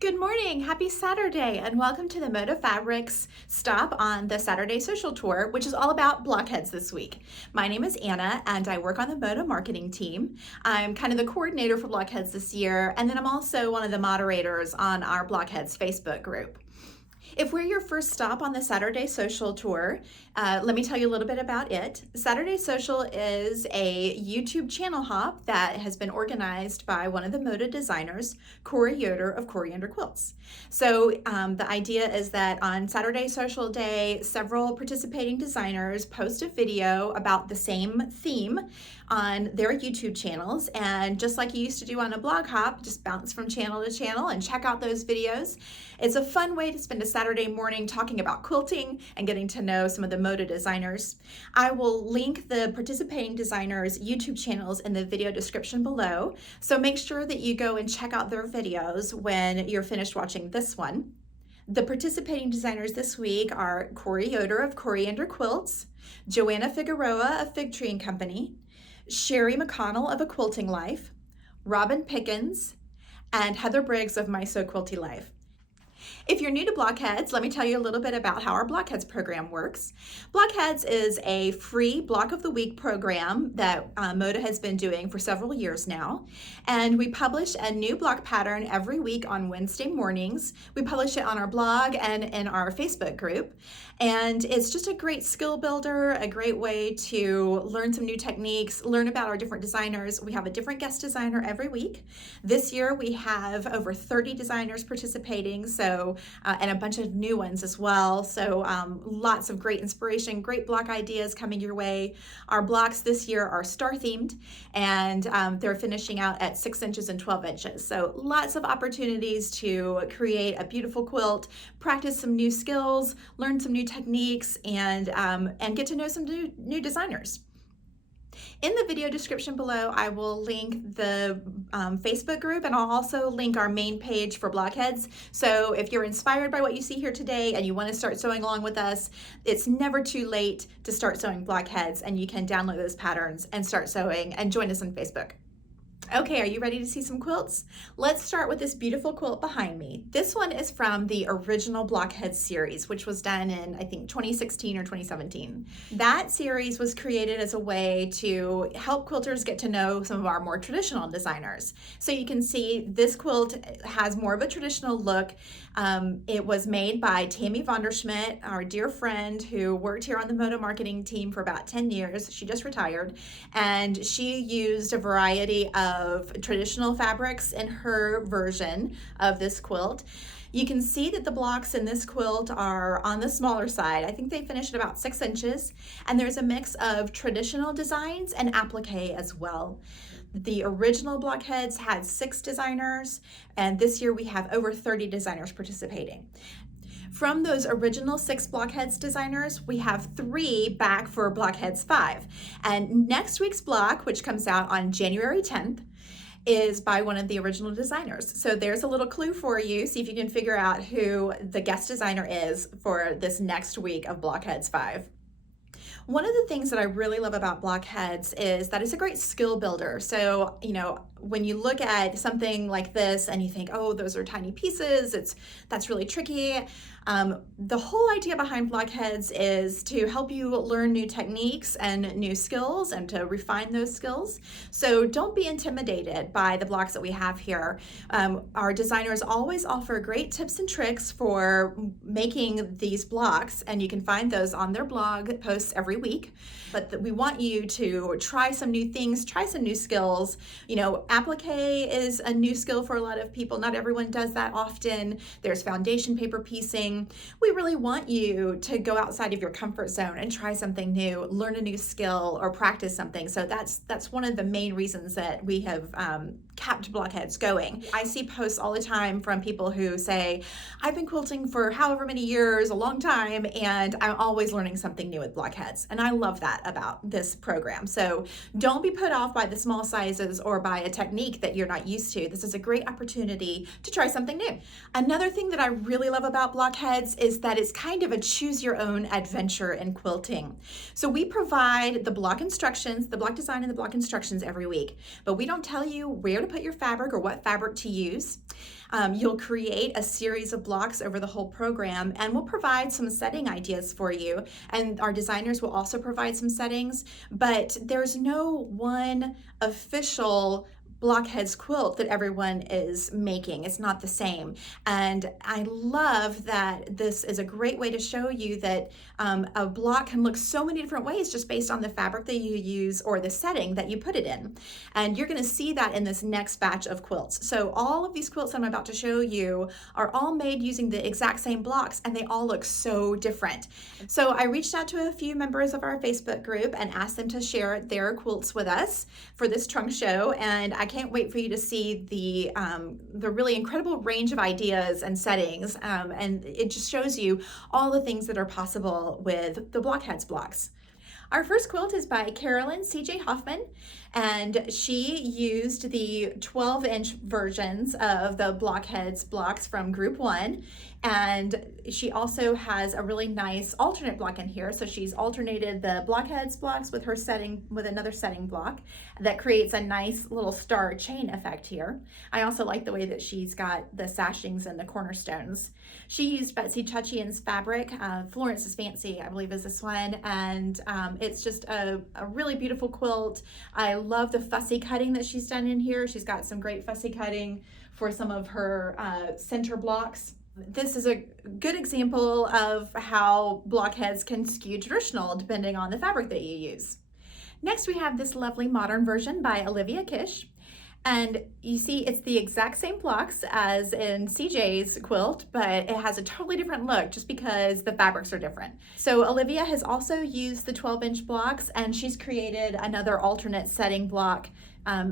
Good morning, happy Saturday, and welcome to the Moda Fabrics stop on the Saturday Social Tour, which is all about blockheads this week. My name is Anna, and I work on the Moda marketing team. I'm kind of the coordinator for blockheads this year, and then I'm also one of the moderators on our Blockheads Facebook group. If we're your first stop on the Saturday Social Tour, let me tell you a little bit about it. Saturday Social is a YouTube channel hop that has been organized by one of the Moda designers, Yoder of Coriander Quilts. So the idea is that on Saturday Social Day, several participating designers post a video about the same theme on their YouTube channels, and just like you used to do on a blog hop, just bounce from channel to channel and check out those videos. It's a fun way to spend a Saturday morning talking about quilting and getting to know some of the Moda designers. I will link the participating designers' YouTube channels in the video description below, so make sure that you go and check out their videos when you're finished watching this one. The participating designers this week are Yoder of Coriander Quilts, Joanna Figueroa of Fig Tree & Company, Sherri McConnell of A Quilting Life, Pickens, and Heather Briggs of My So Quilty Life. If you're new to Blockheads, let me tell you a little bit about how our Blockheads program works. Blockheads is a free Block of the Week program that Moda has been doing for several years now. And we publish a new block pattern every week on Wednesday mornings. We publish it on our blog and in our Facebook group. And it's just a great skill builder, a great way to learn some new techniques, learn about our different designers. We have a different guest designer every week. This year we have over 30 designers participating, and a bunch of new ones as well. So lots of great inspiration, great block ideas coming your way. Our blocks this year are star themed, and they're finishing out at 6 inches and 12 inches. So lots of opportunities to create a beautiful quilt, practice some new skills, learn some new techniques, and get to know some new designers. In the video description below, I will link the Facebook group, and I'll also link our main page for Blockheads. So if you're inspired by what you see here today and you want to start sewing along with us, it's never too late to start sewing Blockheads, and you can download those patterns and start sewing and join us on Facebook. Okay, are you ready to see some quilts? Let's start with this beautiful quilt behind me. This one is from the original Blockhead series, which was done in, I think, 2016 or 2017. That series was created as a way to help quilters get to know some of our more traditional designers. So you can see this quilt has more of a traditional look. It was made by Tammy Vonderschmidt, our dear friend who worked here on the Moda marketing team for about 10 years. She just retired, and she used a variety of traditional fabrics in her version of this quilt. You can see that the blocks in this quilt are on the smaller side. I think they finished at about 6 inches, and there's a mix of traditional designs and applique as well. The original Blockheads had 6 designers, and this year we have over 30 designers participating. From those original 6 Blockheads designers, we have 3 back for Blockheads 5. And next week's block, which comes out on January 10th, is by one of the original designers. So there's a little clue for you. See if you can figure out who the guest designer is for this next week of Blockheads 5. One of the things that I really love about Blockheads is that it's a great skill builder. So, when you look at something like this and you think, oh, those are tiny pieces, that's really tricky. The whole idea behind Blockheads is to help you learn new techniques and new skills and to refine those skills. So don't be intimidated by the blocks that we have here. Our designers always offer great tips and tricks for making these blocks, and you can find those on their blog posts every week. But we want you to try some new things, try some new skills. Applique is a new skill for a lot of people. Not everyone does that often. There's foundation paper piecing. We really want you to go outside of your comfort zone and try something new, learn a new skill, or practice something. So that's one of the main reasons that we have kept Blockheads going. I see posts all the time from people who say, I've been quilting for however many years, a long time, and I'm always learning something new with Blockheads. And I love that about this program. So don't be put off by the small sizes or by a technique that you're not used to. This is a great opportunity to try something new. Another thing that I really love about Blockheads is that it's kind of a choose your own adventure in quilting. So we provide the block instructions, the block design and the block instructions every week, but we don't tell you where to put your fabric or what fabric to use. You'll create a series of blocks over the whole program, and we'll provide some setting ideas for you. And our designers will also provide some settings, but there's no one official Blockheads quilt that everyone is making. It's not the same. And I love that this is a great way to show you that a block can look so many different ways just based on the fabric that you use or the setting that you put it in. And you're going to see that in this next batch of quilts. So all of these quilts I'm about to show you are all made using the exact same blocks, and they all look so different. So I reached out to a few members of our Facebook group and asked them to share their quilts with us for this trunk show, and I can't wait for you to see the really incredible range of ideas and settings, and it just shows you all the things that are possible with the Blockheads blocks. Our first quilt is by Carolyn C.J. Hoffman, and she used the 12-inch versions of the Blockheads blocks from Group 1, and she also has a really nice alternate block in here. So she's alternated the Blockheads blocks with her setting, with another setting block that creates a nice little star chain effect here. I also like the way that she's got the sashings and the cornerstones. She used Betsy Chuchian's fabric. Florence is Fancy, I believe, is this one, and it's just a really beautiful quilt. I love the fussy cutting that she's done in here. She's got some great fussy cutting for some of her center blocks. This is a good example of how blockheads can skew traditional depending on the fabric that you use. Next, we have this lovely modern version by Olivia Kish. And you see it's the exact same blocks as in CJ's quilt, but it has a totally different look just because the fabrics are different. So Olivia has also used the 12-inch blocks, and she's created another alternate setting block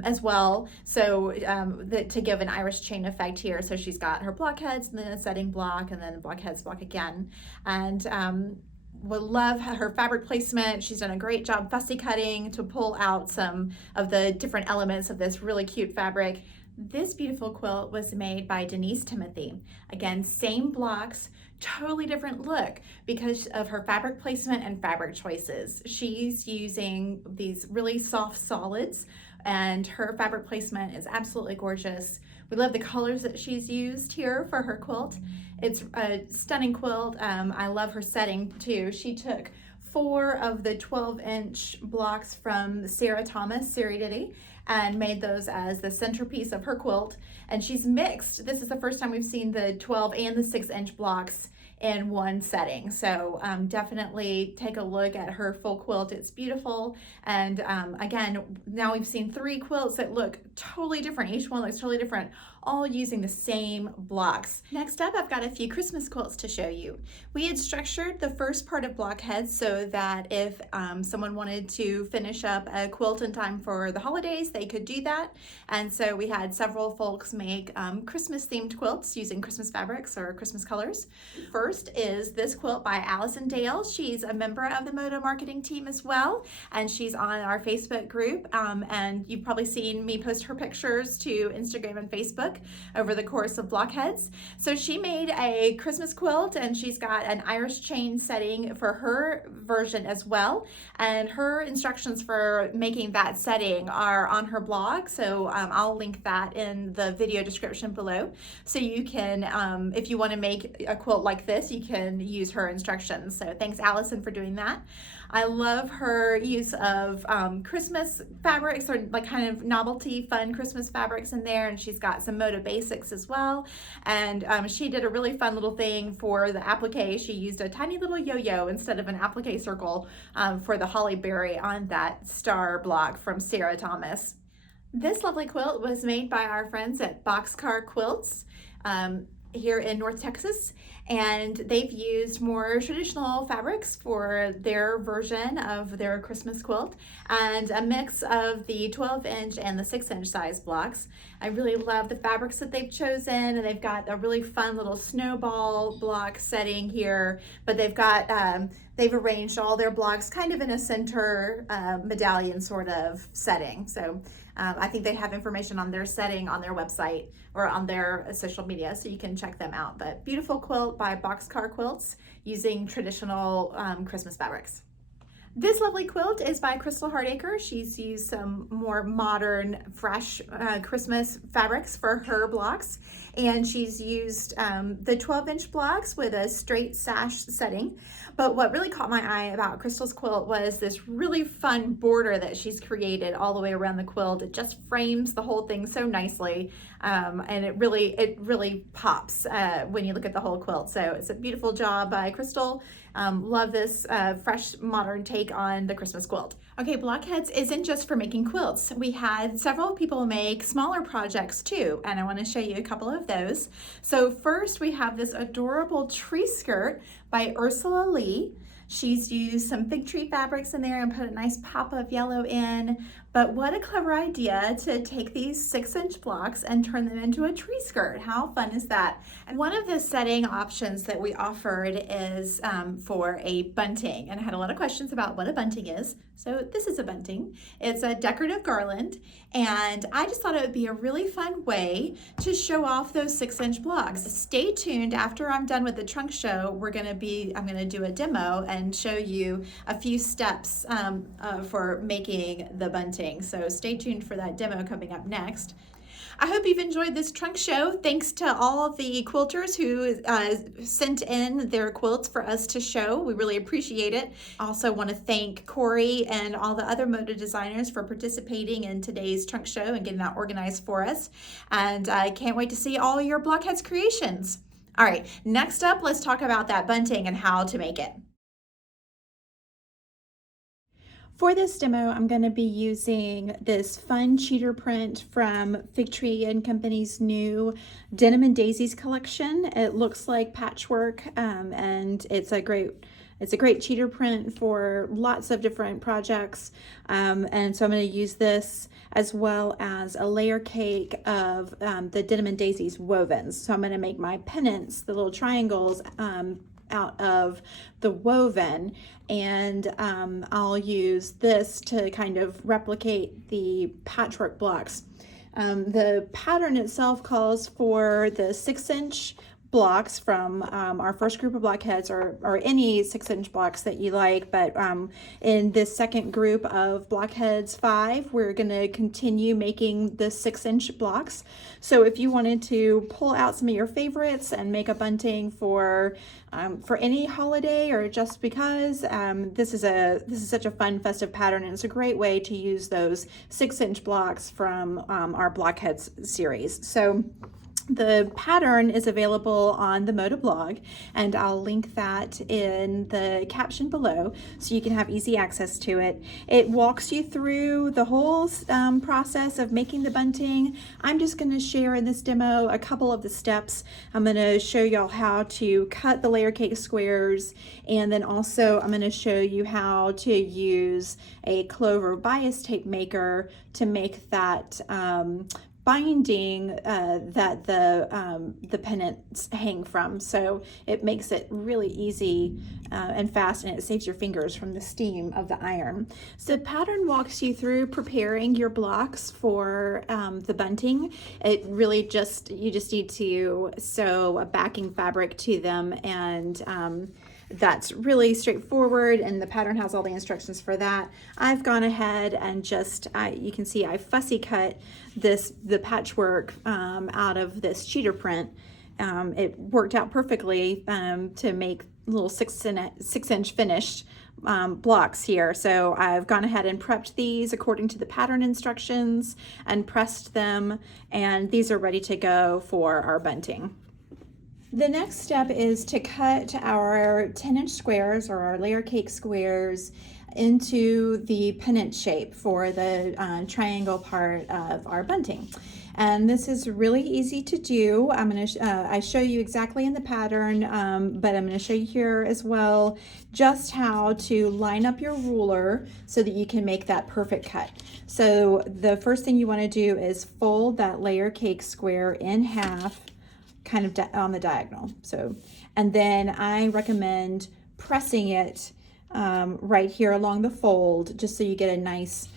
as well, so to give an Irish chain effect here. So she's got her blockheads and then a setting block and then a blockheads block again. And will love her fabric placement. She's done a great job fussy cutting to pull out some of the different elements of this really cute fabric. This beautiful quilt was made by Denise Timothy. Again, same blocks, totally different look because of her fabric placement and fabric choices. She's using these really soft solids, and her fabric placement is absolutely gorgeous. We love the colors that she's used here for her quilt. It's a stunning quilt. I love her setting too. She took 4 of the 12-inch blocks from Sarah Thomas, Siri Diddy, and made those as the centerpiece of her quilt. And she's mixed. This is the first time we've seen the 12 and the 6-inch blocks in one setting. So definitely take a look at her full quilt. It's beautiful. And again, now we've seen 3 quilts that look totally different. Each one looks totally different, all using the same blocks. Next up, I've got a few Christmas quilts to show you. We had structured the first part of Blockhead so that if someone wanted to finish up a quilt in time for the holidays, they could do that. And so we had several folks make Christmas themed quilts using Christmas fabrics or Christmas colors. First is this quilt by Allison Dale. She's a member of the Moda marketing team as well, and she's on our Facebook group, and you've probably seen me post her pictures to Instagram and Facebook over the course of Blockheads. So she made a Christmas quilt, and she's got an Irish chain setting for her version as well, and her instructions for making that setting are on her blog, so I'll link that in the video description below, so you can, if you want to make a quilt like this, you can use her instructions. So thanks, Allison, for doing that. I love her use of Christmas fabrics, or like kind of novelty, fun Christmas fabrics in there, and she's got some Moda basics as well. And she did a really fun little thing for the applique. She used a tiny little yo-yo instead of an applique circle for the holly berry on that star block from Sarah Thomas. This lovely quilt was made by our friends at Boxcar Quilts here in North Texas, and they've used more traditional fabrics for their version of their Christmas quilt, and a mix of the 12-inch and the 6-inch size blocks. I really love the fabrics that they've chosen, and they've got a really fun little snowball block setting here, but they've got they've arranged all their blocks kind of in a center medallion sort of setting. So I think they have information on their setting on their website or on their social media, so you can check them out. But beautiful quilt by Boxcar Quilts using traditional Christmas fabrics. This lovely quilt is by Crystal Hardacre. She's used some more modern, fresh Christmas fabrics for her blocks. And she's used the 12-inch blocks with a straight sash setting. But what really caught my eye about Crystal's quilt was this really fun border that she's created all the way around the quilt. It just frames the whole thing so nicely. And it really pops when you look at the whole quilt. So it's a beautiful job by Crystal. Love this fresh modern take on the Christmas quilt. Okay, Blockheads isn't just for making quilts. We had several people make smaller projects too, and I want to show you a couple of those. So first we have this adorable tree skirt by Ursula Lee. She's used some fig tree fabrics in there and put a nice pop of yellow in. But what a clever idea to take these 6-inch blocks and turn them into a tree skirt. How fun is that? And one of the setting options that we offered is for a bunting. And I had a lot of questions about what a bunting is. So this is a bunting. It's a decorative garland. And I just thought it would be a really fun way to show off those 6-inch blocks. Stay tuned. After I'm done with the trunk show, I'm gonna do a demo and show you a few steps for making the bunting. So stay tuned for that demo coming up next. I hope you've enjoyed this trunk show. Thanks to all of the quilters who sent in their quilts for us to show. We really appreciate it. Also want to thank Corey and all the other Moda designers for participating in today's trunk show and getting that organized for us. And I can't wait to see all your Blockheads creations. All right, next up, let's talk about that bunting and how to make it. For this demo, I'm going to be using this fun cheater print from Fig Tree and Company's new Denim and Daisies collection. It looks like patchwork, and it's a great cheater print for lots of different projects. And so I'm going to use this as well as a layer cake of the Denim and Daisies wovens. So I'm going to make my pennants, the little triangles, out of the woven, and I'll use this to kind of replicate the patchwork blocks. The pattern itself calls for the 6-inch blocks from our first group of blockheads, or any 6-inch blocks that you like, but in this second group of blockheads 5, we're going to continue making the 6-inch blocks. So if you wanted to pull out some of your favorites and make a bunting for any holiday or just because, this is such a fun festive pattern, and it's a great way to use those 6-inch blocks from our Blockheads series. So the pattern is available on the Moda blog, and I'll link that in the caption below so you can have easy access to it. It walks you through the whole process of making the bunting. I'm just going to share in this demo a couple of the steps. I'm going to show y'all how to cut the layer cake squares, and then also I'm going to show you how to use a clover bias tape maker to make that binding that the pennants hang from. So it makes it really easy and fast, and it saves your fingers from the steam of the iron. So the pattern walks you through preparing your blocks for the bunting. It really you just need to sew a backing fabric to them, and that's really straightforward, and the pattern has all the instructions for that. I've gone ahead and just, you can see I fussy cut the patchwork out of this cheater print. It worked out perfectly to make little 6-inch finished blocks here. So I've gone ahead and prepped these according to the pattern instructions and pressed them, and these are ready to go for our bunting. The next step is to cut our 10-inch squares, or our layer cake squares, into the pennant shape for the triangle part of our bunting. And this is really easy to do. I show you exactly in the pattern, but I'm going to show you here as well just how to line up your ruler so that you can make that perfect cut. So the first thing you want to do is fold that layer cake square in half, kind of on the diagonal. So, and then I recommend pressing it right here along the fold, just so you get a nice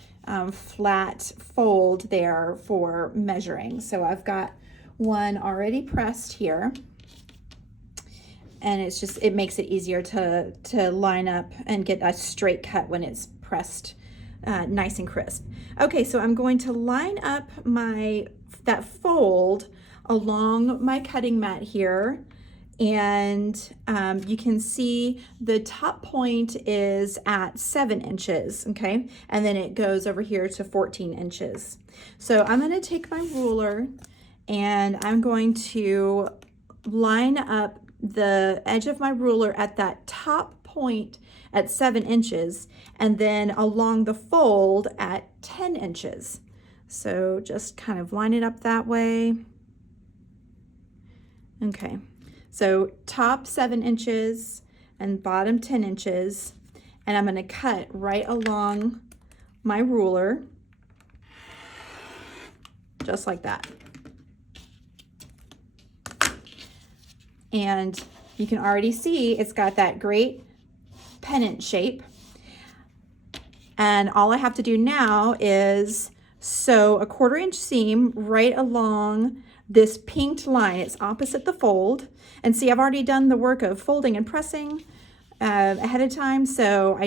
flat fold there for measuring. So I've got one already pressed here, and it makes it easier to line up and get a straight cut when it's pressed nice and crisp. Okay, so I'm going to line up that fold along my cutting mat here, and you can see the top point is at 7 inches, okay? And then it goes over here to 14 inches. So I'm gonna take my ruler and I'm going to line up the edge of my ruler at that top point at 7 inches, and then along the fold at 10 inches. So just kind of line it up that way. Okay, so top 7 inches and bottom 10 inches, and I'm gonna cut right along my ruler, just like that. And you can already see it's got that great pennant shape. And all I have to do now is sew a 1/4 inch seam right along this pinked line. It's opposite the fold. And see, I've already done the work of folding and pressing ahead of time. So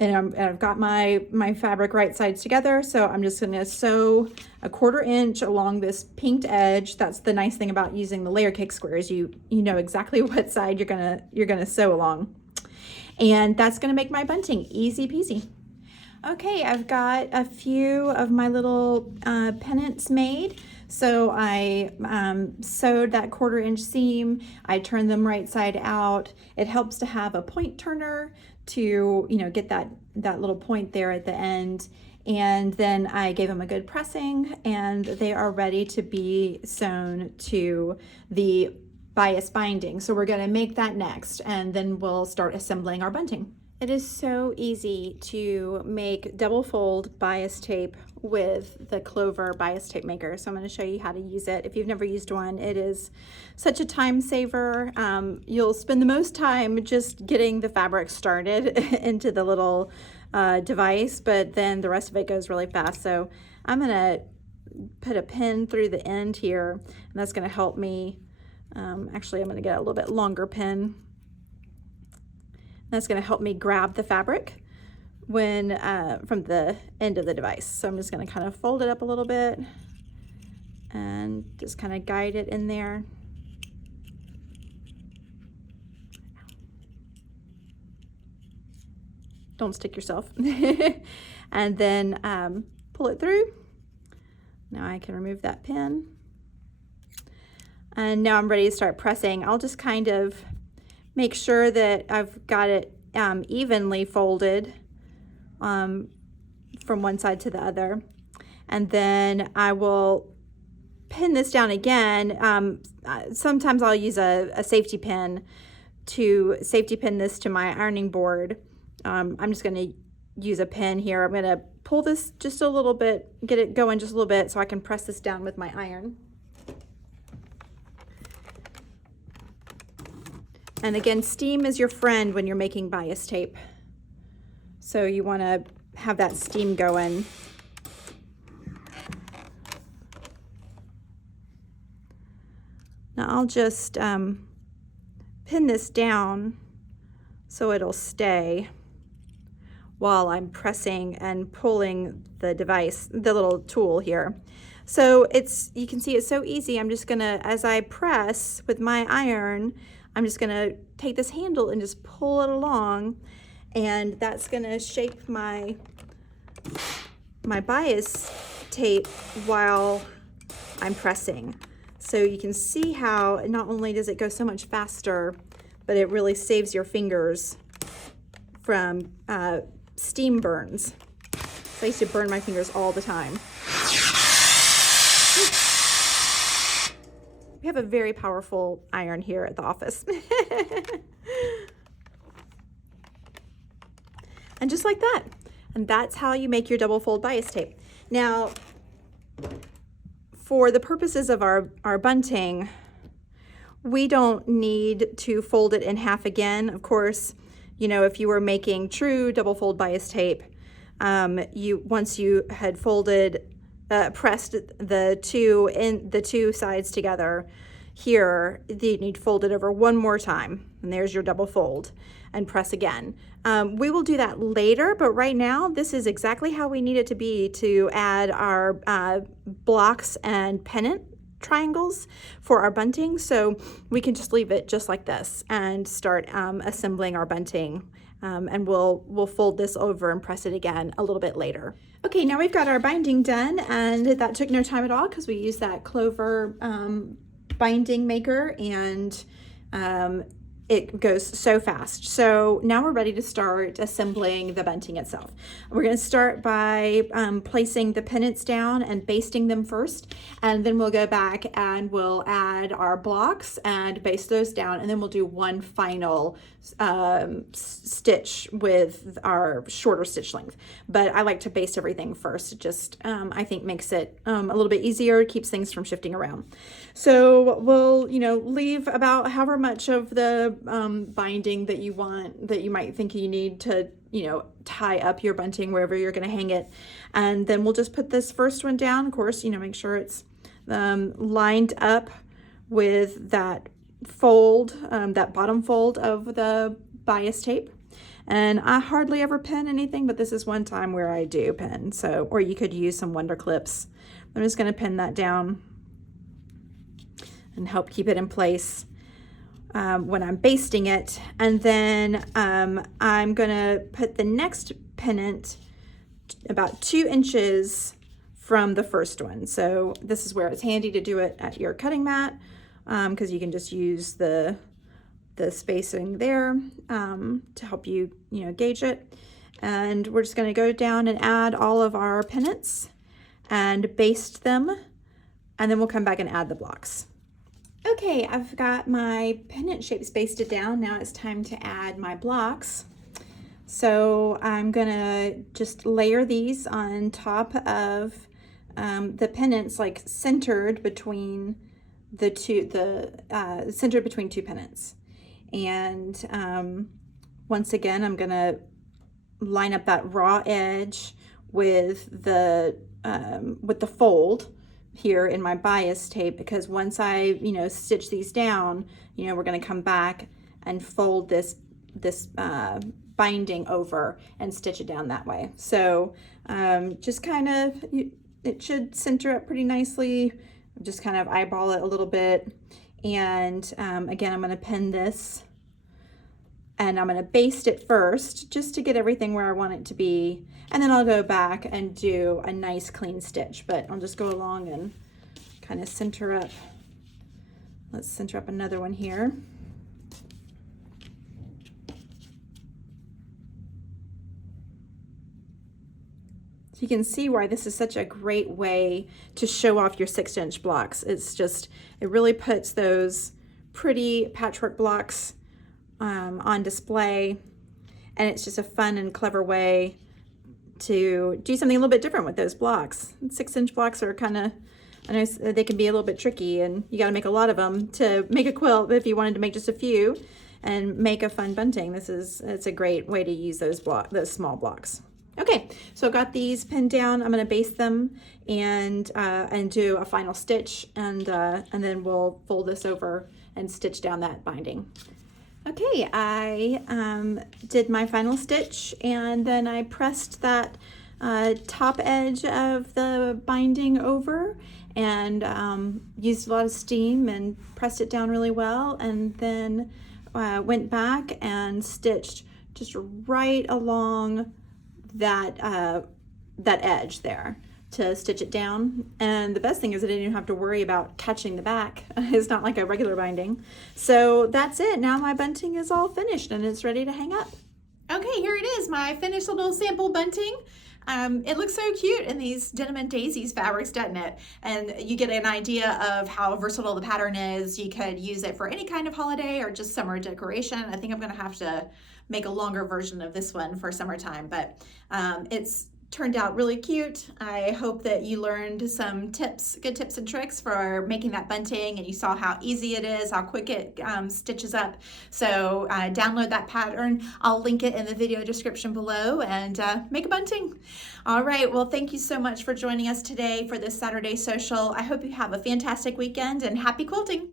I've got my fabric right sides together. So I'm just gonna sew a 1/4 inch along this pinked edge. That's the nice thing about using the layer cake squares. You know exactly what side you're gonna sew along. And that's gonna make my bunting easy peasy. Okay, I've got a few of my little pennants made. So I sewed that 1/4 inch seam. I turned them right side out. It helps to have a point turner to, get that little point there at the end. And then I gave them a good pressing, and they are ready to be sewn to the bias binding. So we're going to make that next, and then we'll start assembling our bunting. It is so easy to make double fold bias tape with the Clover bias tape maker. So I'm going to show you how to use it. If you've never used one, it is such a time saver. You'll spend the most time just getting the fabric started into the little device, but then the rest of it goes really fast. So I'm going to put a pin through the end here, and that's going to help me. Actually, I'm going to get a little bit longer pin. That's going to help me grab the fabric when from the end of the device. So I'm just going to kind of fold it up a little bit and just kind of guide it in there. Don't stick yourself. And then pull it through. Now I can remove that pin. And now I'm ready to start pressing. I'll just kind of make sure that I've got it evenly folded from one side to the other. And then I will pin this down again. Sometimes I'll use a safety pin to safety pin this to my ironing board. I'm just going to use a pin here. I'm going to pull this just a little bit, get it going just a little bit so I can press this down with my iron. And again, steam is your friend when you're making bias tape. So you want to have that steam going. Now I'll just pin this down so it'll stay while I'm pressing and pulling the device, the little tool here. So you can see it's so easy. I'm just gonna, as I press with my iron, I'm just gonna take this handle and just pull it along, and that's gonna shape my bias tape while I'm pressing. So you can see how not only does it go so much faster, but it really saves your fingers from steam burns. So I used to burn my fingers all the time. We have a very powerful iron here at the office. And just like that. And that's how you make your double fold bias tape. Now, for the purposes of our bunting, we don't need to fold it in half again. Of course, if you were making true double fold bias tape, once you had folded pressed the two sides together, here, you need to fold it over one more time, and there's your double fold, and press again. We will do that later, but right now this is exactly how we need it to be to add our blocks and pennant triangles for our bunting. So we can just leave it just like this and start assembling our bunting, and we'll fold this over and press it again a little bit later. Okay, now we've got our binding done, and that took no time at all because we used that Clover binding maker, and it goes so fast. So now we're ready to start assembling the bunting itself. We're going to start by placing the pennants down and basting them first, and then we'll go back and we'll add our blocks and baste those down, and then we'll do one final stitch with our shorter stitch length. But I like to baste everything first. It just I think makes it a little bit easier, keeps things from shifting around. So we'll leave about however much of the binding that you want, that you might think you need to tie up your bunting wherever you're going to hang it, and then we'll just put this first one down. Of course, make sure it's lined up with that fold, that bottom fold of the bias tape. And I hardly ever pin anything, but this is one time where I do pin. So, or you could use some Wonder Clips. I'm just going to pin that down and help keep it in place when I'm basting it. And then I'm going to put the next pennant about 2 inches from the first one. So this is where it's handy to do it at your cutting mat, because you can just use the spacing there to help you gauge it. And we're just going to go down and add all of our pennants and baste them, and then we'll come back and add the blocks. Okay, I've got my pennant shapes basted down. Now it's time to add my blocks. So I'm gonna just layer these on top of the pennants, like centered between centered between 2 pennants. And once again, I'm gonna line up that raw edge with the fold here in my bias tape, because once I stitch these down, we're going to come back and fold this binding over and stitch it down that way. So just kind of, it should center up pretty nicely. Just kind of eyeball it a little bit, and again, I'm going to pin this, and I'm going to baste it first just to get everything where I want it to be, and then I'll go back and do a nice clean stitch. But I'll just go along and kind of center up. Let's center up another one here. So you can see why this is such a great way to show off your 6-inch blocks. It's just, it really puts those pretty patchwork blocks on display, and it's just a fun and clever way to do something a little bit different with those blocks. 6-inch blocks are kind of, I know they can be a little bit tricky, and you got to make a lot of them to make a quilt. But if you wanted to make just a few and make a fun bunting, it's a great way to use those small blocks. Okay, so I've got these pinned down. I'm going to baste them and do a final stitch, and then we'll fold this over and stitch down that binding. Okay, I did my final stitch, and then I pressed that top edge of the binding over, and used a lot of steam and pressed it down really well, and then went back and stitched just right along that edge there to stitch it down. And the best thing is I didn't even have to worry about catching the back. It's not like a regular binding. So that's it. Now my bunting is all finished and it's ready to hang up. Okay, here it is, my finished little sample bunting. It looks so cute in these Denim and Daisies fabrics, doesn't it? And you get an idea of how versatile the pattern is. You could use it for any kind of holiday or just summer decoration. I think I'm gonna have to make a longer version of this one for summertime, but it's turned out really cute. I hope that you learned some good tips and tricks for making that bunting, and you saw how easy it is, how quick it stitches up. So download that pattern. I'll link it in the video description below, and make a bunting. All right, well, thank you so much for joining us today for this Saturday social. I hope you have a fantastic weekend, and happy quilting.